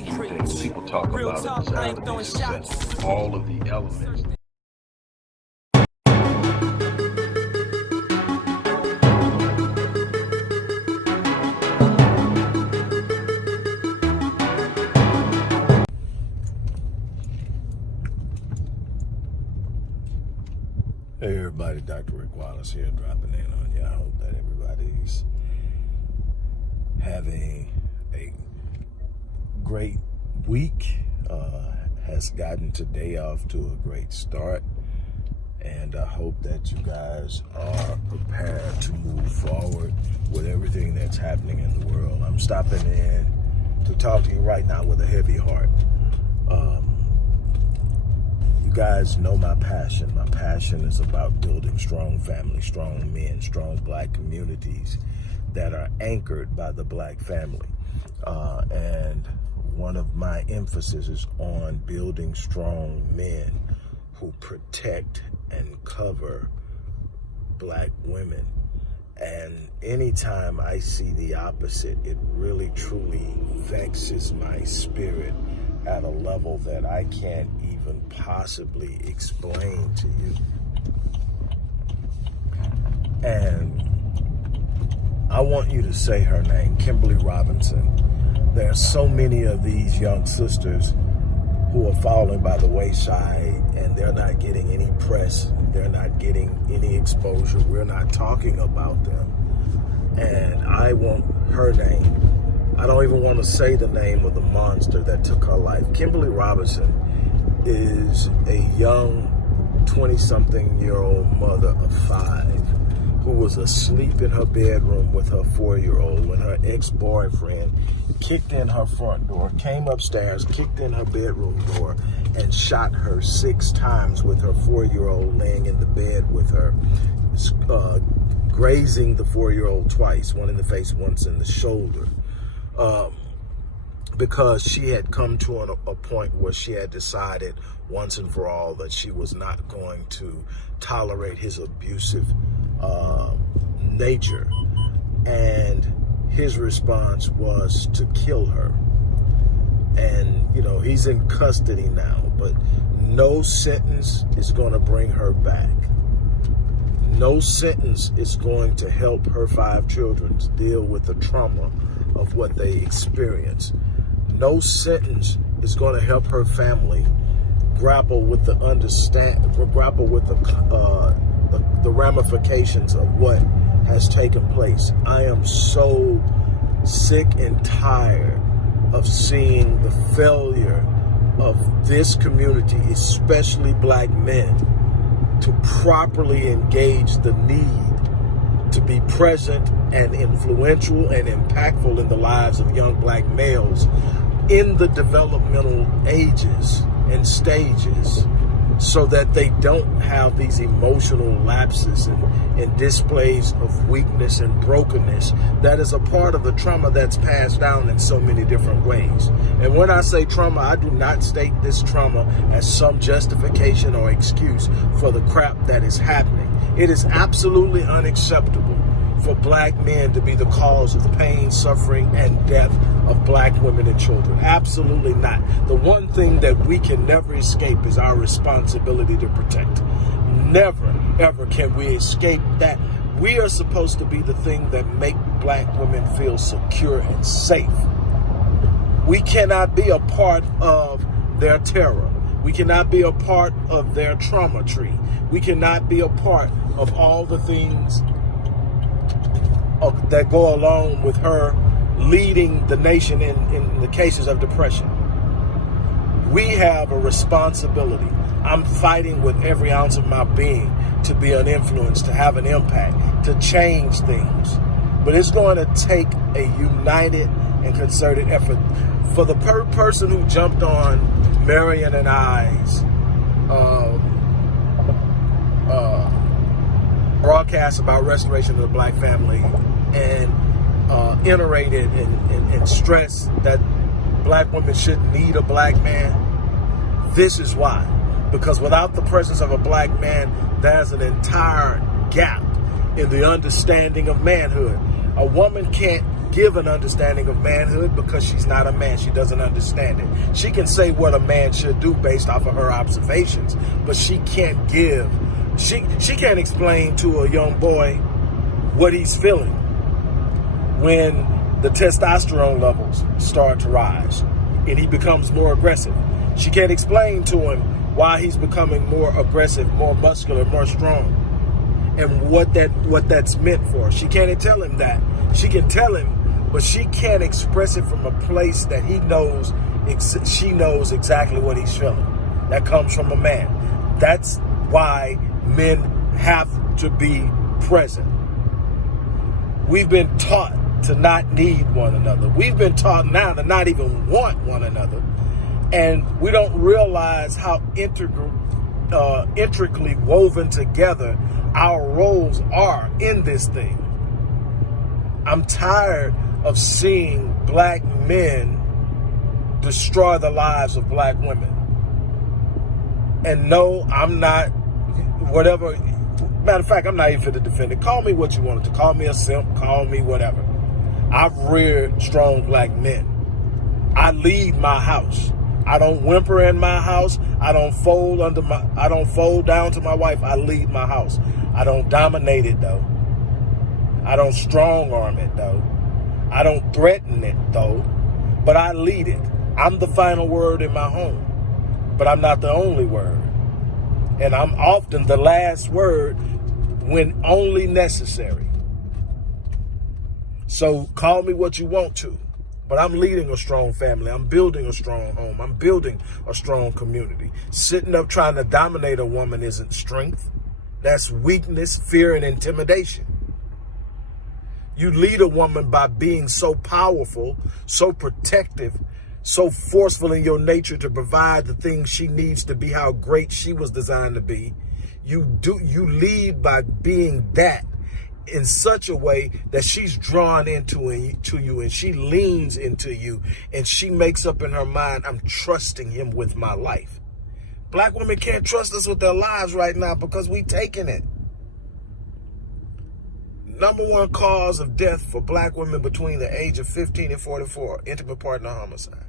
things people talk about in desire to be successful. All of the elements. Hey everybody, Dr. Rick Wallace here, dropping in on you. I hope that everybody's having a great week, has gotten today off to a great start, and I hope that you guys are prepared to move forward with everything that's happening in the world. I'm stopping in to talk to you right now with a heavy heart. You guys know my passion. My passion is about building strong families, strong men, strong black communities that are anchored by the black family. And one of my emphasis is on building strong men who protect and cover black women. And anytime I see the opposite, it really truly vexes my spirit at a level that I can't even possibly explain to you. And I want you to say her name, Kimberly Robinson. There are so many of these young sisters who are falling by the wayside, and they're not getting any press. They're not getting any exposure. We're not talking about them. And I want her name. I don't even want to say the name of the monster that took her life. Kimberly Robinson is a young 20-something-year-old mother of 5 who was asleep in her bedroom with her 4-year-old when her ex-boyfriend kicked in her front door, came upstairs, kicked in her bedroom door, and shot her 6 times with her 4-year-old laying in the bed with her, grazing the 4-year-old twice, one in the face, once in the shoulder. Because she had come to a point where she had decided once and for all that she was not going to tolerate his abusive nature. And his response was to kill her. And, you know, he's in custody now, but no sentence is going to bring her back. No sentence is going to help her 5 children to deal with the trauma of what they experience. No sentence is going to help her family grapple with the the ramifications of what has taken place. I am so sick and tired of seeing the failure of this community, especially black men, to properly engage the need to be present and influential and impactful in the lives of young black males in the developmental ages and stages, so that they don't have these emotional lapses and displays of weakness and brokenness that is a part of the trauma that's passed down in so many different ways. And when I say trauma, I do not state this trauma as some justification or excuse for the crap that is happening. It is absolutely unacceptable for black men to be the cause of the pain, suffering, and death of black women and children. Absolutely not. The one thing that we can never escape is our responsibility to protect. Never, ever can we escape that. We are supposed to be the thing that make black women feel secure and safe. We cannot be a part of their terror. We cannot be a part of their trauma tree. We cannot be a part of all the things that go along with her leading the nation in the cases of depression. We have a responsibility. I'm fighting with every ounce of my being to be an influence, to have an impact, to change things. But it's going to take a united and concerted effort. For the person who jumped on Marion and I's broadcast about restoration of the black family and iterated and stressed that black women shouldn't need a black man, this is why. Because without the presence of a black man, there's an entire gap in the understanding of manhood. A woman can't give an understanding of manhood because she's not a man. She doesn't understand it. She can say what a man should do based off of her observations, but she can't give. She can't explain to a young boy what he's feeling when the testosterone levels start to rise and he becomes more aggressive. She can't explain to him why he's becoming more aggressive, more muscular, more strong, and what that's meant for. She can't tell him that. She can tell him, but she can't express it from a place that he knows. She knows exactly what he's feeling. That comes from a man. That's why men have to be present. We've been taught to not need one another. We've been taught now to not even want one another. And we don't realize how intricately woven together our roles are in this thing. I'm tired of seeing black men destroy the lives of black women. And no, I'm not, whatever. Matter of fact, I'm not even for the defend it. Call me what you wanted to. Call me a simp. Call me whatever. I've reared strong black men. I lead my house. I don't whimper in my house. I don't fold down to my wife. I lead my house. I don't dominate it though. I don't strong arm it though. I don't threaten it though. But I lead it. I'm the final word in my home. But I'm not the only word. And I'm often the last word when only necessary. So call me what you want to. But I'm leading a strong family. I'm building a strong home. I'm building a strong community. Sitting up trying to dominate a woman isn't strength. That's weakness, fear, and intimidation. You lead a woman by being so powerful, so protective, so forceful in your nature to provide the things she needs to be how great she was designed to be. You lead by being that in such a way that she's drawn into you and she leans into you and she makes up in her mind, I'm trusting him with my life. Black women can't trust us with their lives right now because we taking it. Number one cause of death for black women between the age of 15 and 44, intimate partner homicide.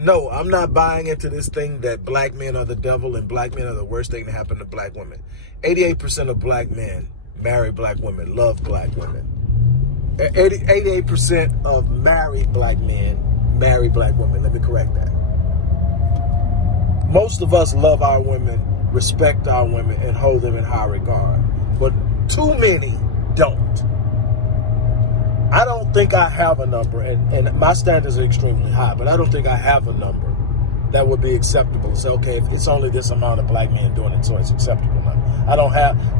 No, I'm not buying into this thing that black men are the devil and black men are the worst thing to happen to black women. 88% of black men marry black women, love black women. 88% of married black men marry black women. Let me correct that. Most of us love our women, respect our women, and hold them in high regard. But too many don't. I don't think I have a number, and my standards are extremely high, but I don't think I have a number that would be acceptable. Say, okay, if it's only this amount of black men doing it, so it's acceptable now.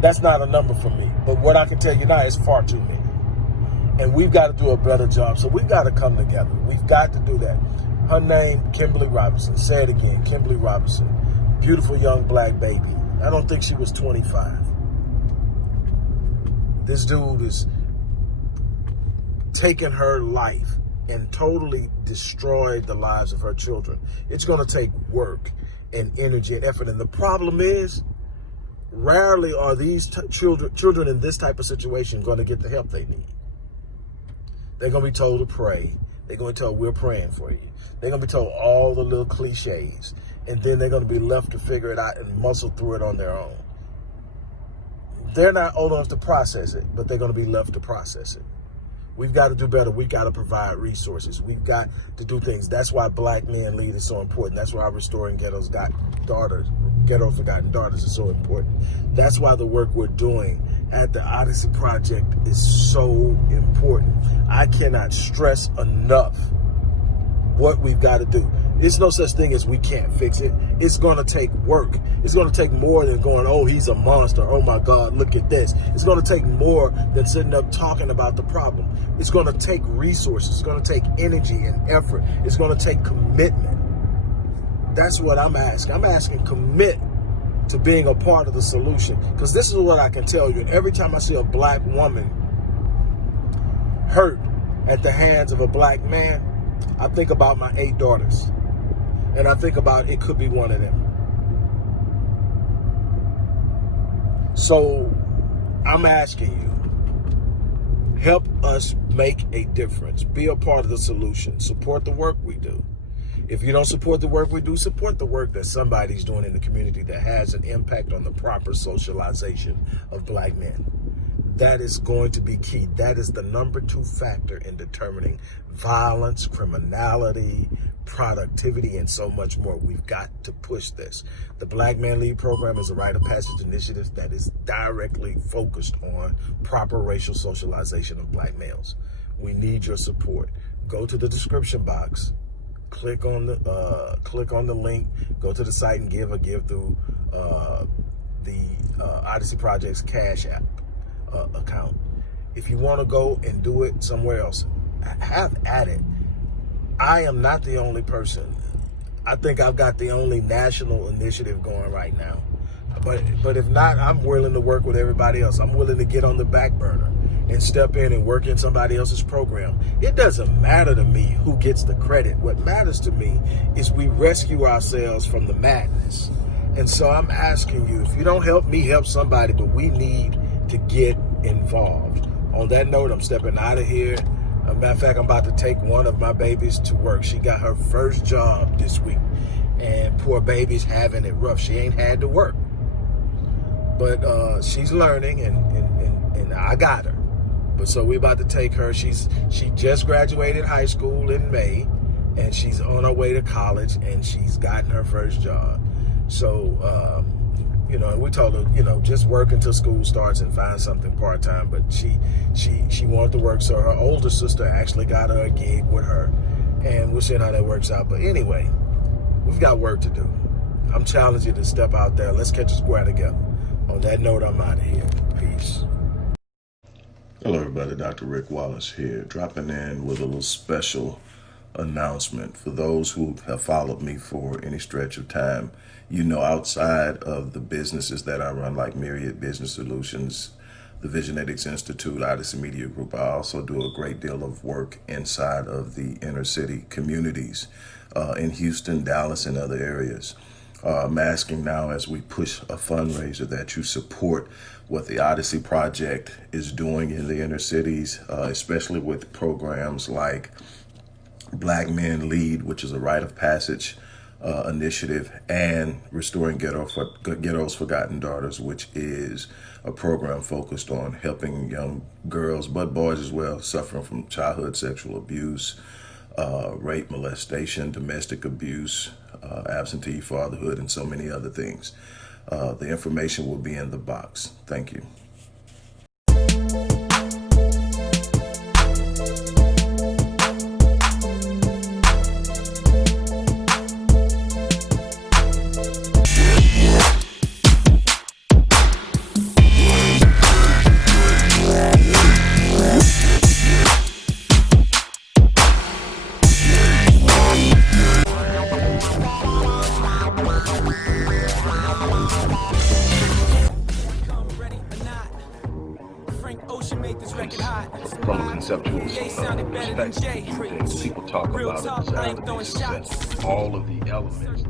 That's not a number for me. But what I can tell you now is far too many. And we've got to do a better job. So we've got to come together. We've got to do that. Her name, Kimberly Robinson. Say it again, Kimberly Robinson. Beautiful young black baby. I don't think she was 25. This dude is taken her life and totally destroyed the lives of her children. It's going to take work and energy and effort. And the problem is, rarely are these children in this type of situation going to get the help they need. They're going to be told to pray. They're going to be told, we're praying for you. They're going to be told all the little cliches. And then they're going to be left to figure it out and muscle through it on their own. They're not old enough to process it, but they're going to be left to process it. We've got to do better. We've got to provide resources. We've got to do things. That's why black men lead is so important. That's why restoring Ghettos Forgotten Daughters is so important. That's why the work we're doing at the Odyssey Project is so important. I cannot stress enough what we've got to do. There's no such thing as we can't fix it. It's going to take work. It's going to take more than going, oh, he's a monster. Oh, my God, look at this. It's going to take more than sitting up talking about the problem. It's going to take resources. It's going to take energy and effort. It's going to take commitment. That's what I'm asking. I'm asking commit to being a part of the solution. Because this is what I can tell you. And every time I see a black woman hurt at the hands of a black man, I think about my 8 daughters. And I think about it could be one of them. So I'm asking you, Help us make a difference. Be a part of the solution. Support the work we do. If you don't support the work we do, support the work that somebody's doing in the community that has an impact on the proper socialization of Black men. That is going to be key. That is the number 2 factor in determining violence, criminality, productivity, and so much more. We've got to push this. The Black Man Lead program is a rite of passage initiative that is directly focused on proper racial socialization of Black males. We need your support. Go to the description box, click on the link, go to the site and give through the Odyssey Project's Cash App account. If you want to go and do it somewhere else, have at it. I am not the only person. I think I've got the only national initiative going right now. But if not, I'm willing to work with everybody else. I'm willing to get on the back burner and step in and work in somebody else's program. It doesn't matter to me who gets the credit. What matters to me is we rescue ourselves from the madness. And so I'm asking you, if you don't help me, help somebody, but we need to get involved. On that note, I'm stepping out of here. As a matter of fact, I'm about to take one of my babies to work. She got her first job this week, and poor baby's having it rough. She ain't had to work, but she's learning, and I got her. But so we're about to take her. She just graduated high school in May, and she's on her way to college, and she's gotten her first job. So, and we told her, just work until school starts and find something part-time. But she wanted to work, so her older sister actually got her a gig with her, and we'll see how that works out. But anyway, we've got work to do. I'm challenging you to step out there. Let's catch a square together. On that note, I'm out of here. Peace. Hello everybody, Dr. Rick Wallace here, dropping in with a little special announcement. For those who have followed me for any stretch of time, outside of the businesses that I run, like Myriad Business Solutions, the Visionetics Institute, Odyssey Media Group, I also do a great deal of work inside of the inner city communities in Houston, Dallas, and other areas. I'm asking now, as we push a fundraiser, that you support what the Odyssey Project is doing in the inner cities, especially with programs like Black Men Lead, which is a rite of passage initiative, and Restoring Ghettos Forgotten Daughters, which is a program focused on helping young girls, but boys as well, suffering from childhood sexual abuse, rape, molestation, domestic abuse, absentee fatherhood, and so many other things. The information will be in the box. Thank you. From a conceptual perspective, people talk about it as all of the elements